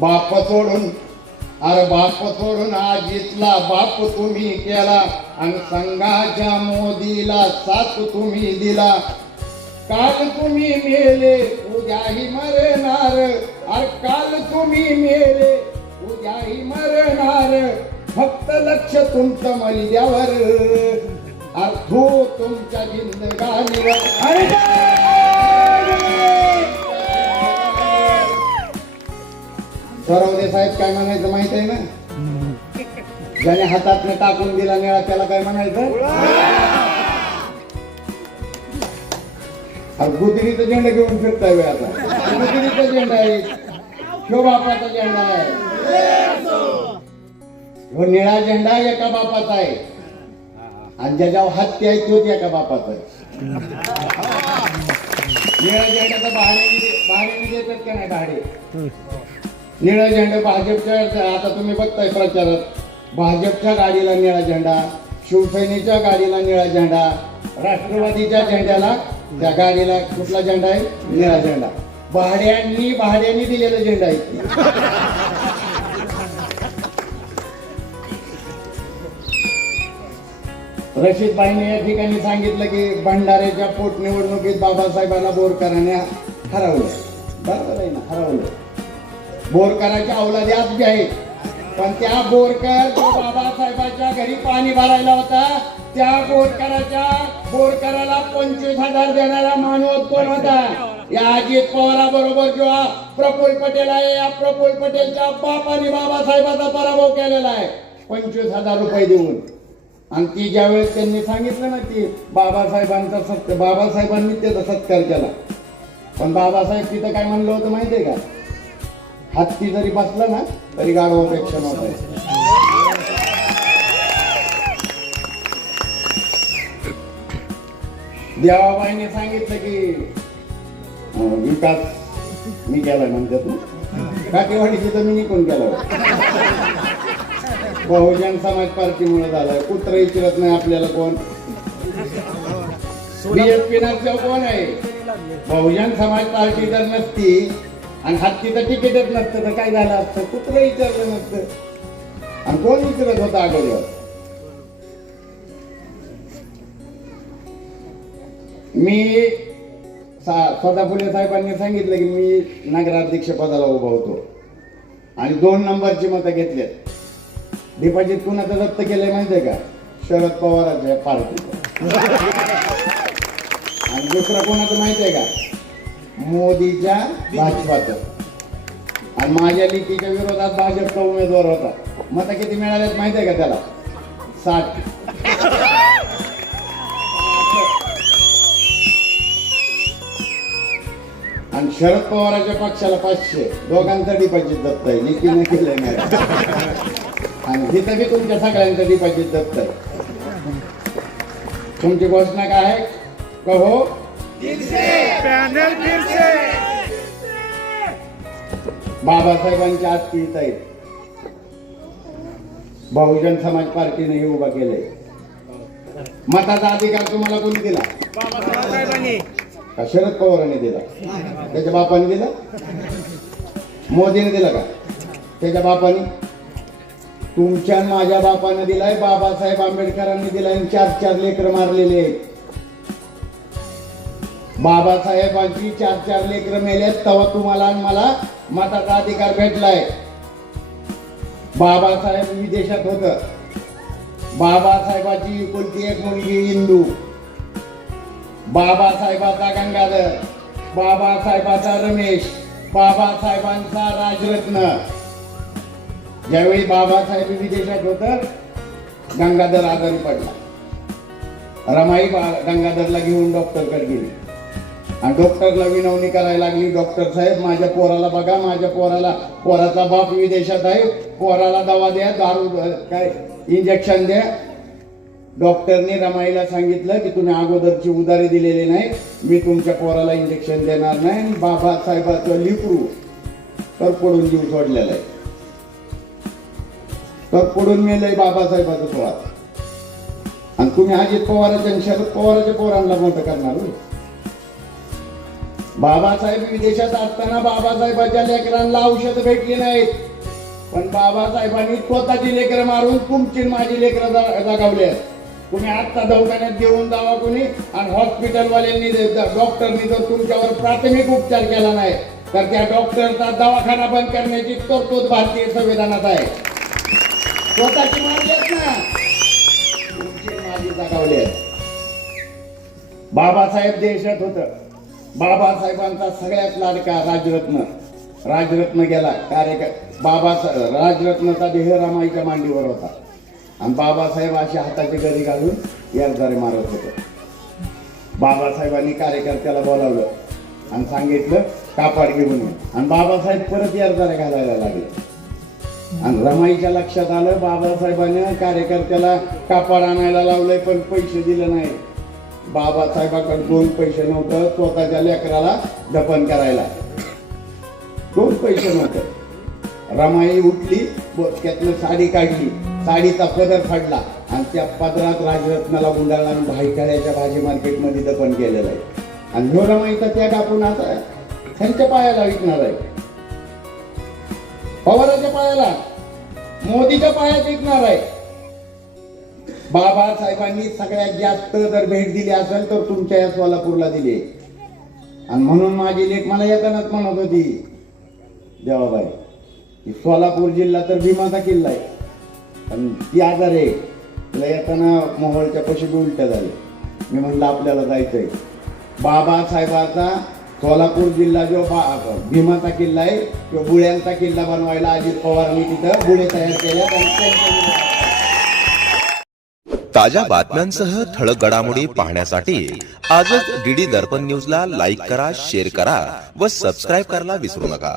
बाप सोडून, अरे बाप सोडून आजीतला बाप तुम्ही केला आणि संघाच्या मोदीला साथ तुम्ही दिला. काल तुम्ही मेले उद्याही मरणार, अरे काल तुम्ही मेले उद्याही मरणार. फक्त लक्ष तुमचं मलिद्यावर, अर्थो तुमच्या जिंदगानीवर. सरवदे साहेब काय म्हणायचं माहित आहे ना? ज्याने हातातनं टाकून दिला निळा त्याला काय म्हणायचं? गुजरीचा झेंडा घेऊन फिरताय वे आता. गुजरीचा झेंडा आहे, ह्यो बापाचा झेंडा आहे. ह्यो निळा झेंडा एका बापाचा आहे आणि ज्याच्यावर हत्ती आहे तोच एका बापाचा आहे. निळा झेंड्याचं भाड्याने देतात का नाही? भाडे निळा झेंडा भाजपच्या, आता तुम्ही बघताय प्रचारात, भाजपच्या गाडीला निळा झेंडा, शिवसेनेच्या गाडीला निळा झेंडा, राष्ट्रवादीच्या झेंड्याला, त्या गाडीला कुठला झेंडा आहे? निळा झेंडा. भाड्याने दिलेला झेंडा आहे. रशीदबाईंनी या ठिकाणी सांगितलं की भंडाऱ्याच्या पोटनिवडणुकीत बाबासाहेबांना बोरकरांनी हरवलं. बरोबर आहे ना? हरवलं. बोरकराच्या अवलादी आज बी आहेत, पण त्या बोरकर जो बाबासाहेबांच्या घरी पाणी भरायला होता, त्या बोरकराला 25,000 देणारा माणूस कोण होता? या अजित पवारा बरोबर जो प्रफुल्ल पटेल आहे, या प्रफुल्ल पटेलच्या बापाने बाबासाहेबांचा पराभव केलेला आहे 25,000 रुपये देऊन. आणि ती ज्यावेळेस त्यांनी सांगितलं ना की बाबासाहेबांनी त्याचा सत्कार केला, पण बाबासाहेब तिथं काय म्हणलं होतं माहितीये का? हत्ती जरी बसला ना तरी गाढवापेक्षा नव्हता. देवाबाईने सांगितलं की विकास मी केलाय म्हणतात ना, काटेवाडीची जमिनी कोण केला? बहुजन समाज पार्टीमुळे झालाय. कुत्र विचारत नाही आपल्याला कोण. बीएसपी नसल्यावर कोण आहे? बहुजन समाज पार्टी जर नसती आणि हत्तीचं तिकीटच नसतं तर काय झालं असतं? कुत्र विचारलं नसतं. आणि कोण विचारत होता अगोदर? मी सदाफुले साहेबांनी सांगितलं की मी नगराध्यक्ष पदाला उभा होतो आणि 2 नंबरची मतं घेतलेत. डिपॉझिट कुणाचं जप्त केलंय माहितीये का? शरद पवारांच्या पार्टीचं. आणि दुसरं कोणाचं माहितीये का? मोदीच्या भाजपाचं. आणि माझ्या लिखीच्या विरोधात भाजपचा उमेदवार होता. मतं किती मिळाल्यात माहितीये का त्याला? 60. आणि शरद पवारांच्या पक्षाला 500. दोघांचं डिपॉझिट जप्त आहे. लिखीने केलंय नाही. आणि तिथं बी तुमच्या सगळ्यांचं डिपॉझिट जप्त आहे. तुमची घोषणा काय आहे? कहो पॅनल बाबासाहेबांच्या आज तीच आहेत. बहुजन समाज पार्टीने हे उभा केलंय. मताचा अधिकार तुम्हाला कोणी दिला? बाबासाहेबांनी. का शरद पवारांनी दिला? त्याच्या बापाने दिला? मोदीने दिला का? त्याच्या बापाने? तुमच्या माझ्या बापाने दिलाय. बाबासाहेब आंबेडकरांनी दिलाय. 4 लेकरं मारलेले आहेत. बाबासाहेबांची 4 लेकरं मेलेत तेव्हा तुम्हाला आणि मला मताचा अधिकार भेटलाय. बाबासाहेब विदेशात होत. बाबासाहेबाची एकुलती एक मुलगी इंदू, बाबासाहेबाचा गंगाधर, बाबासाहेबाचा रमेश, बाबासाहेबांचा राजरत्न. ज्यावेळी बाबासाहेब विदेशात होत, गंगाधर आजारी पडला. रमाई गंगाधरला घेऊन डॉक्टरकडे गेली आणि डॉक्टरला विनवणी करायला लागली, डॉक्टर साहेब माझ्या पोराला बघा, माझ्या पोराचा बाप विदेशात आहे, पोराला दवा द्या, दारू काय इंजेक्शन द्या. डॉक्टरने रमाईला सांगितलं की तुम्ही अगोदरची उधारी दिलेली नाही, मी तुमच्या पोराला इंजेक्शन देणार नाही. बाबासाहेबाचं लिकरू तर पडून जीव सोडलेला आहे, तर पडून मेलंय बाबासाहेबाचं पोरा. आणि तुम्ही अजित पवाराच्या आणि शरद पवाराच्या पोरांना मोठं करणार. बाबासाहेब विदेशात असताना बाबासाहेबांच्या लेकरांना औषध भेटली नाहीत, पण बाबासाहेबांनी स्वतःची लेकरं मारून तुमची माझी लेकरं जगावली. तुम्ही आत्ता दवाखान्यात घेऊन जावा कोणी, आणि हॉस्पिटलवाल्यांनी डॉक्टरनी जर तुमच्यावर प्राथमिक उपचार केला नाही तर त्या डॉक्टरचा दवाखाना बंद करण्याची तरतूद भारतीय संविधानात आहे. स्वतःची मारलीत ना, तुमची माझी जगावली. बाबासाहेब देशात होत. बाबासाहेबांचा सगळ्यात लाडका राजरत्न गेला. राजरत्नाचा देह रमाईच्या मांडीवर होता, आणि बाबासाहेब अशा हाताची गरी घालून यारदारे मारत होते. बाबासाहेबांनी कार्यकर्त्याला बोलावलं आणि सांगितलं कापड घेऊन ये, आणि बाबासाहेब परत यारदारे घालायला लागले. आणि रमाईच्या लक्षात आलं बाबासाहेबांनी कार्यकर्त्याला कापड आणायला लावलंय, पण पैसे दिले नाही. बाबासाहेबांकडे 2 पैसे नव्हतं स्वतःच्या लेकराला दफन करायला. 2 पैसे नव्हते. रमाई उठली, त्यातनं साडी काढली, साडीचा पदर फाडला, आणि त्या पदरात राजरत्नाला गुंडाळला आणि भाईखळ्याच्या भाजी मार्केटमध्ये दफन केलेलं आहे. आणि ह्यो रमाईचा त्याग आपण आता त्यांच्या पायाला विकणार आहे. पवाराच्या पायाला, मोदीच्या पायात विकणार आहे. बाबासाहेबांनी सगळ्यात जास्त जर भेट दिली असेल तर तुमच्या या सोलापूरला दिली. आणि म्हणून माझी लेक मला येतानाच म्हणत होती, देवाबाई सोलापूर जिल्हा तर भीमाचा किल्ला आहे, पण ती आजार आहे, तिला येताना मोहोळच्या पशी उलट्या झाले. मी म्हणलं आपल्याला जायचंय. बाबासाहेबाचा सोलापूर जिल्हा जो भीमाचा किल्ला आहे तो बुळ्यांचा किल्ला बनवायला अजित पवारांनी तिथं बुळे तयार केल्या. ताज्या बातम्यांसह ठळक घडामोडी पाहण्यासाठी आजच डीडी दर्पण न्यूजला लाईक करा, शेअर करा व सबस्क्राईब करायला विसरू नका.